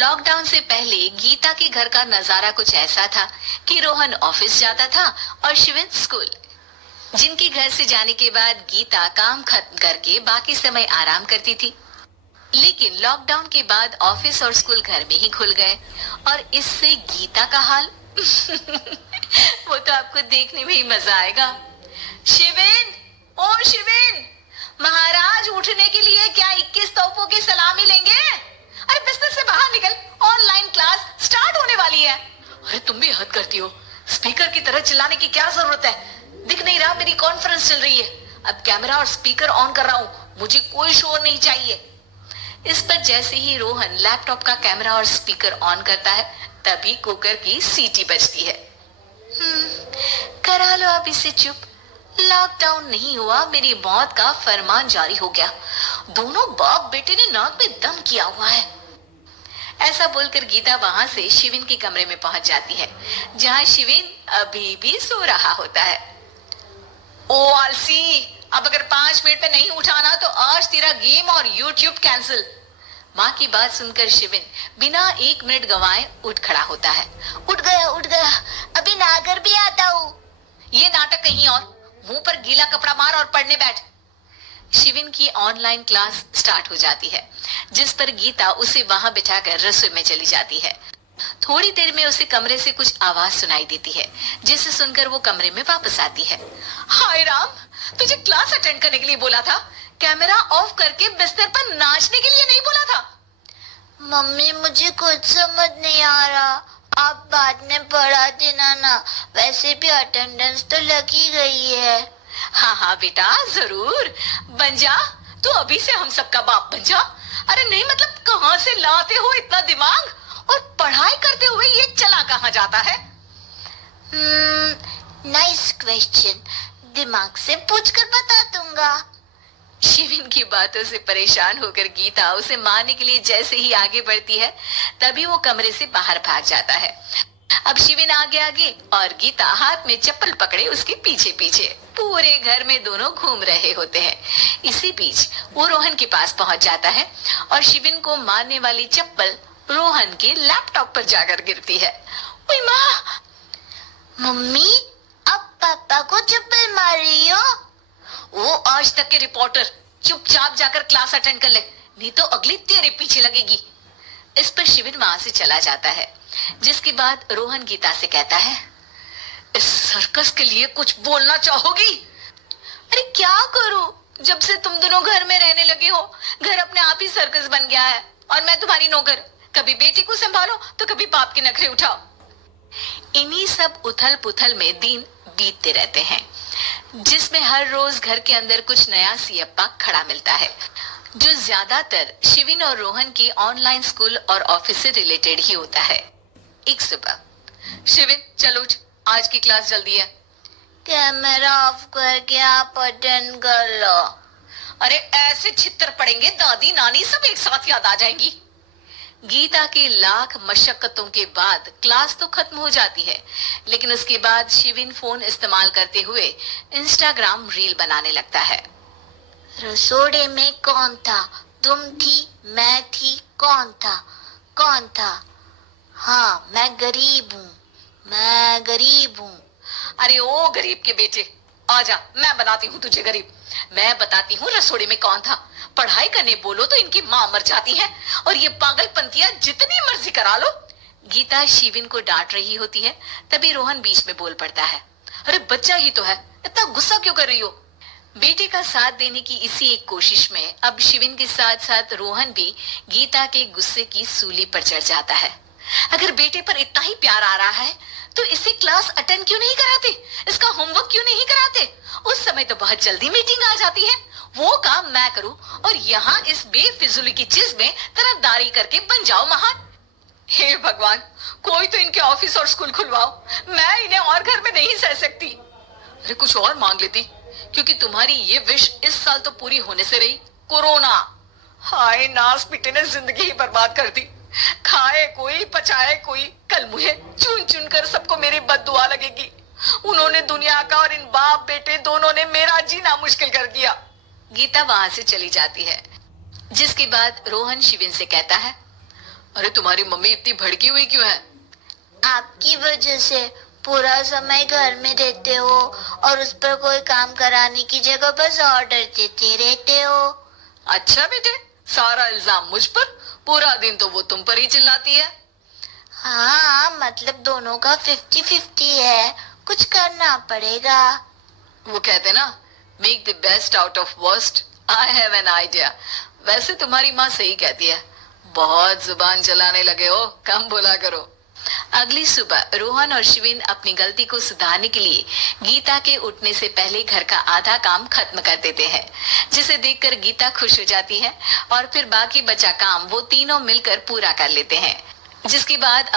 Lockdown से पहले गीता के घर का नजारा कुछ ऐसा था कि रोहन ऑफिस जाता था और शिविन स्कूल। जिनके घर से जाने के बाद गीता काम खत्म करके बाकी समय आराम करती थी। लेकिन लॉकडाउन के बाद ऑफिस और स्कूल घर में ही खुल गए और इससे गीता का हाल वो तो आपको देखने में ही मजा आएगा। शिविन, ओ शिविन, महाराज उठने के लिए क्या 21 तोपों की सलामी लेंगे? अरे बिस्तर से बाहर निकल, ऑनलाइन क्लास स्टार्ट होने वाली है। अरे तुम भी हद करती हो, स्पीकर की तरह चिल्लाने की क्या जरूरत है? दिख नहीं रहा मेरी कॉन्फ्रेंस चल रही है। अब कैमरा और स्पीकर ऑन कर रहा हूँ, मुझे कोई शोर नहीं चाहिए। इस पर जैसे ही रोहन लैपटॉप का कैमरा और स्पीकर ऑन करता है तभी कुकर की सीटी बजती है। करा लो अब इसे चुप। लॉकडाउन नहीं हुआ, मेरी मौत का फरमान जारी हो गया। दोनों बाप बेटे ने नाक में दम किया हुआ है। ऐसा बोलकर गीता वहां से शिविन के कमरे में पहुंच जाती है, जहां शिविन अभी भी सो रहा होता है। ओ आलसी, अब अगर 5 मिनट में नहीं उठाना तो आज तेरा गेम और यूट्यूब कैंसिल। माँ की बात सुनकर शिविन बिना 1 मिनट गंवाए उठ खड़ा होता है। उठ गया, अभी नागर भी आता हूँ। ये नाटक कहीं और, मुंह पर गीला कपड़ा मार और पढ़ने बैठ। शिविन की ऑनलाइन क्लास स्टार्ट हो जाती है, जिस पर गीता उसे वहां बिठाकर रसोई में चली जाती है। थोड़ी देर में उसे कमरे से कुछ आवाज सुनाई देती है, जिसे सुनकर वो कमरे में वापस आती है। हाय राम, तुझे क्लास अटेंड करने के लिए बोला था, कैमरा ऑफ करके बिस्तर पर नाचने के लिए नहीं बोला था। मम्मी मुझे कुछ समझ नहीं आ रहा, आप बाद में पढ़ा देना ना, वैसे भी अटेंडेंस तो लगी गई है। हाँ बेटा, जरूर बन जा, तू अभी से हम सबका बाप बन जा। अरे नहीं मतलब कहाँ से लाते हो इतना दिमाग, और पढ़ाई करते हुए ये चला कहाँ जाता है? नाइस क्वेश्चन, दिमाग से पूछ कर बता दूंगा। शिविन की बातों से परेशान होकर गीता उसे मारने के लिए जैसे ही आगे बढ़ती है तभी वो कमरे से बाहर भाग जाता है। अब शिविन आगे और गीता हाथ में चप्पल पकड़े उसके पीछे पीछे पूरे घर में दोनों घूम रहे होते हैं। इसी बीच वो रोहन के पास पहुंच जाता है और शिविन को मारने वाली चप्पल रोहन के लैपटॉप पर जाकर गिरती है। ओए माँ! मम्मी, अब पापा को चप्पल मार रही हो? वो आज तक के रिपोर्टर, चुपचाप जाकर क्लास अटेंड कर ले, नहीं तो अगली तेरे पीछे लगेगी। इस पर शिविन वहां से चला जाता है, जिसके बाद रोहन गीता से कहता है, इस सर्कस के लिए कुछ बोलना चाहोगी? अरे क्या करूं, जब से तुम दोनों घर में रहने लगे हो, घर अपने आप ही सर्कस बन गया है और मैं तुम्हारी नौकर। कभी बेटी को संभालो तो कभी बाप के नखरे उठाओ। इन्हीं सब उथल पुथल में दिन बीतते रहते हैं, जिसमें हर रोज घर के अंदर कुछ नया सियप्पा खड़ा मिलता है, जो ज्यादातर शिविन और रोहन की ऑनलाइन स्कूल और ऑफिस से रिलेटेड ही होता है। एक सुबह, शिविन चलो उठ, आज की क्लास जल्दी है। कैमरा ऑफ करके आप अटेंड कर लो। अरे ऐसे छितर पड़ेंगे, दादी नानी सब एक साथ याद आ जाएंगी। गीता की लाख मशक्कतों के बाद क्लास तो खत्म हो जाती है, लेकिन उसके बाद शिविन फोन इस्तेमाल करते हुए इंस्टाग्राम रील बनाने लगता है। रसोड़े में कौन था? तुम थी, मैं थी, कौन था? हाँ, मैं गरीब हूँ। अरे ओ गरीब के बेटे, आजा, मैं बनाती हूँ तुझे गरीब। मैं बताती हूँ रसोड़े में कौन था। पढ़ाई करने बोलो तो इनकी माँ मर जाती है और ये पागलपंतियां जितनी मर्जी करा लो। गीता शिविन को डांट रही होती है, तभी रोहन बीच में बोल पड़ता है, अरे बच्चा ही तो है, इतना गुस्सा क्यों कर रही हो? बेटे का साथ देने की इसी एक कोशिश में अब शिविन के साथ साथ रोहन भी गीता के गुस्से की सूली पर चढ़ जाता है। अगर बेटे पर इतना ही प्यार आ रहा है तो इसे क्लास अटेंड क्यों नहीं कराते, इसका होमवर्क क्यों नहीं कराते? उस समय तो बहुत जल्दी मीटिंग आ जाती है, वो काम मैं करूं और यहाँ इस बेफिजुली की चीज में तरफदारी करके बन जाओ महान। हे भगवान, कोई तो इनके ऑफिस और स्कूल खुलवाओ, मैं इन्हें और घर में नहीं सह सकती। अरे कुछ और मांग लेती, क्योंकि तुम्हारी ये विश इस साल तो पूरी होने से रही, कोरोना। हाय नास बेटे ने जिंदगी ही बर्बाद कर दी। खाए कोई पचाए कोई, कल मुझे चुन चुन कर सबको मेरी बद्दुआ लगेगी। उन्होंने दुनिया का और इन बाप बेटे दोनों ने मेरा जीना मुश्किल कर दिया। गीता वहां से चली जाती है, जिसके बाद रोहन शिविन से कहता है, अरे तुम्हारी मम्मी इतनी भड़की हुई क्यों है? आपकी वजह से पूरा समय घर में रहते हो और उस पर कोई काम कराने की जगह बस ऑर्डर देते रहते हो। अच्छा बेटे, सारा इल्जाम मुझ पर? पूरा दिन तो वो तुम पर ही चिल्लाती है। हाँ, मतलब दोनों का 50-50 है, कुछ करना पड़ेगा। वो कहते ना, make the best out of worst. I have an idea. वैसे तुम्हारी माँ सही कहती है, बहुत जुबान चलाने लगे हो, कम बोला करो। अगली सुबह रोहन और शिविन अपनी गलती को सुधारने के लिए गीता के उठने से पहले घर का आधा काम खत्म कर देते हैं, जिसे देखकर गीता खुश हो जाती है और फिर बाकी बचा काम वो तीनों मिलकर पूरा कर लेते हैं, जिसके बाद